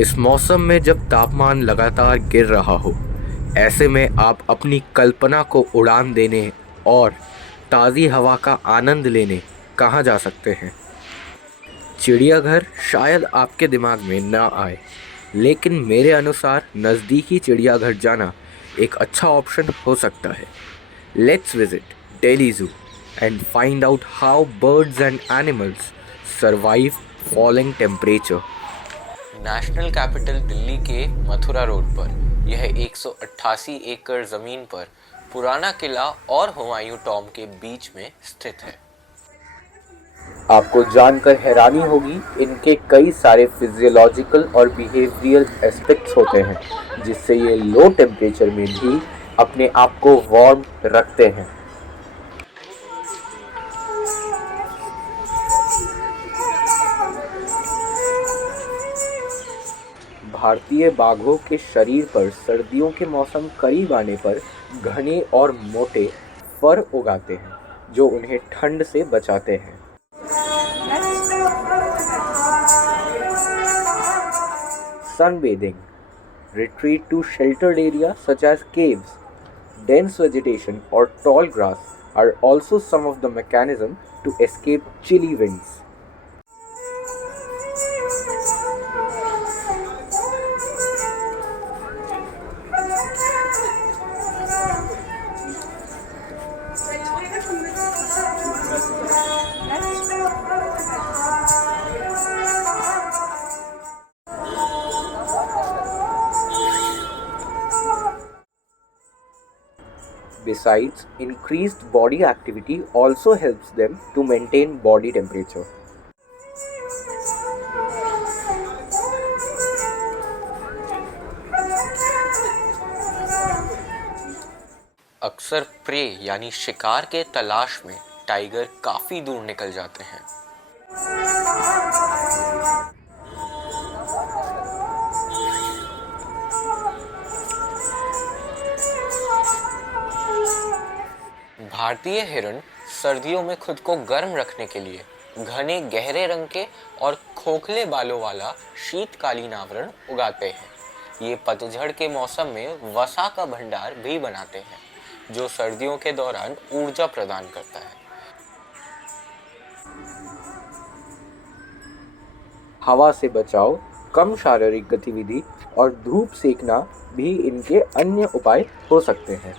इस मौसम में जब तापमान लगातार गिर रहा हो, ऐसे में आप अपनी कल्पना को उड़ान देने और ताज़ी हवा का आनंद लेने कहाँ जा सकते हैं? चिड़ियाघर शायद आपके दिमाग में ना आए, लेकिन मेरे अनुसार नज़दीकी चिड़ियाघर जाना एक अच्छा ऑप्शन हो सकता है। Let's visit Delhi zoo and find out how birds and animals survive falling temperature. National capital Delhi के मथुरा रोड पर यह 188 एकड़ ज़मीन पर पुराना किला और हुमायूं टॉम के बीच में स्थित है। आपको जानकर हैरानी होगी, इनके कई सारे फिजियोलॉजिकल और बिहेवियरल एस्पेक्ट्स होते हैं जिससे ये लो टेम्परेचर में भी अपने आप को वार्म रखते हैं। भारतीय बाघों के शरीर पर सर्दियों के मौसम करीब आने पर घने और मोटे फर उगाते हैं जो उन्हें ठंड से बचाते हैं। Sunbathing, retreat to sheltered areas such as caves, dense vegetation or tall grass are also some of the mechanisms to escape chilly winds. Besides, increased body activity also helps them to maintain body temperature. अक्सर pray यानी शिकार के तलाश में tiger काफी दूर निकल जाते हैं। भारतीय हिरण सर्दियों में खुद को गर्म रखने के लिए घने गहरे रंग के और खोखले बालों वाला शीतकालीन आवरण उगाते हैं। ये पतझड़ के मौसम में वसा का भंडार भी बनाते हैं जो सर्दियों के दौरान ऊर्जा प्रदान करता है। हवा से बचाव, कम शारीरिक गतिविधि और धूप सेकना भी इनके अन्य उपाय हो सकते हैं।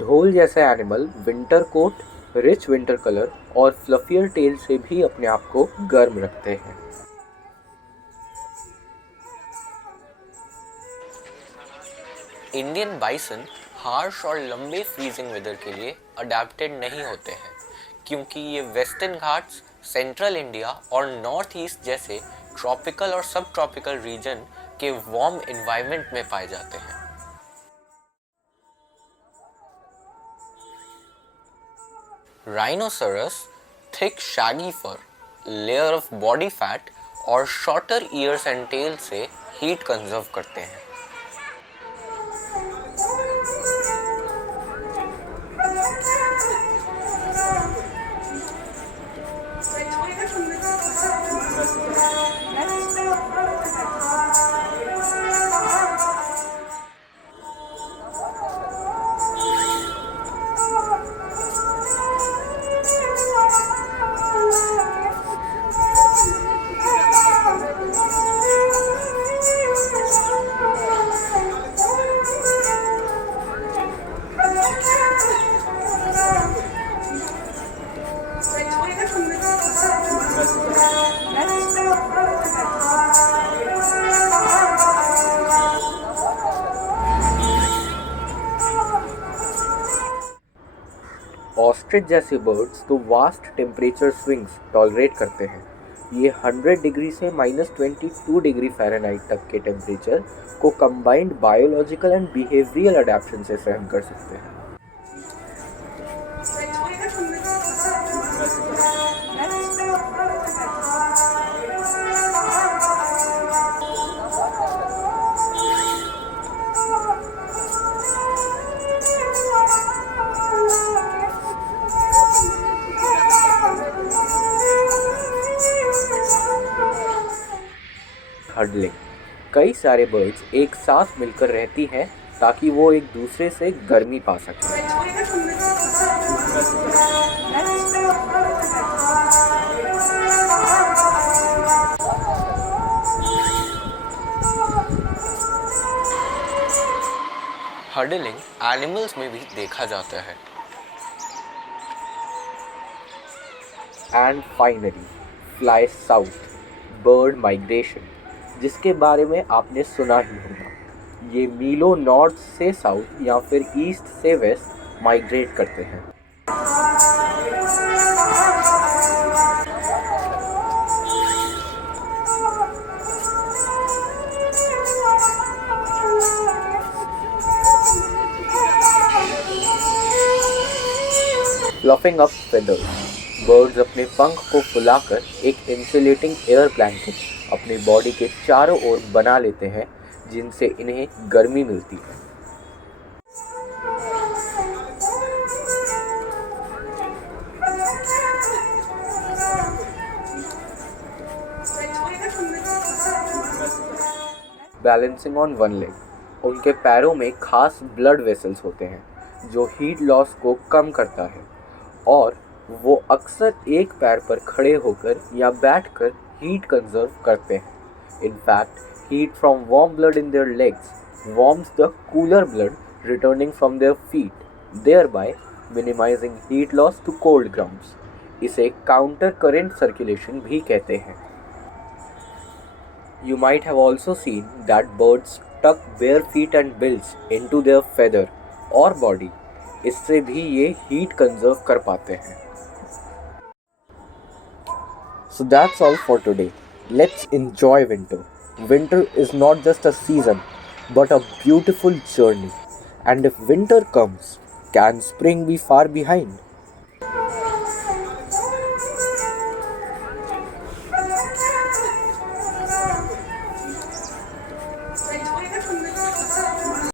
ढोल जैसे animal winter coat, rich winter colour और फ्लफियर टेल से भी अपने आप को गर्म रखते हैं। इंडियन बाइसन हार्श और लंबे फ्रीजिंग वेदर के लिए अडेप्टेड नहीं होते हैं क्योंकि ये वेस्टर्न घाट्स, सेंट्रल इंडिया और नॉर्थ ईस्ट जैसे ट्रॉपिकल और सब ट्रॉपिकल रीजन के वार्म एनवायरनमेंट में पाए जाते हैं। Rhinoceros, thick shaggy fur, layer of body fat और shorter ears and tail से heat conserve करते हैं। ऑस्ट्रिच जैसे बर्ड्स तो वास्ट टेम्परेचर स्विंग्स टॉलरेट करते हैं। ये 100 डिग्री से -22 डिग्री फ़ारेनहाइट तक के टेम्परेचर को कंबाइंड बायोलॉजिकल एंड बिहेवियरल अडैप्शन से सहन कर सकते हैं। हडलिंग। कई सारे बर्ड्स एक साथ मिलकर रहती हैं ताकि वो एक दूसरे से गर्मी पा सकें। हडलिंग एनिमल्स में भी देखा जाता है। And finally fly south, bird migration, जिसके बारे में आपने सुना ही होगा। ये मीलों नॉर्थ से साउथ या फिर ईस्ट से वेस्ट माइग्रेट करते हैं। फ्लफिंग अप फेदर्स, बर्ड्स अपने पंख को फुलाकर एक इंसुलेटिंग एयर ब्लैंकेट अपनी बॉडी के चारों ओर बना लेते हैं, जिनसे इन्हें गर्मी मिलती है। बैलेंसिंग ऑन वन लेग, उनके पैरों में खास ब्लड वेसल्स होते हैं जो हीट लॉस को कम करता है, और वो अक्सर एक पैर पर खड़े होकर या बैठकर हीट कंजर्व करते हैं। In fact, heat from warm blood in their legs warms the cooler blood returning from their feet, thereby minimising heat loss to cold grounds. इसे काउंटर करेंट सर्कुलेशन भी कहते हैं। You might have also seen that birds tuck bare feet and bills into their feather और body, इससे भी ये heat conserve कर पाते हैं। So that's all for today. Let's enjoy winter. Winter is not just a season, but a beautiful journey. And if winter comes, can spring be far behind?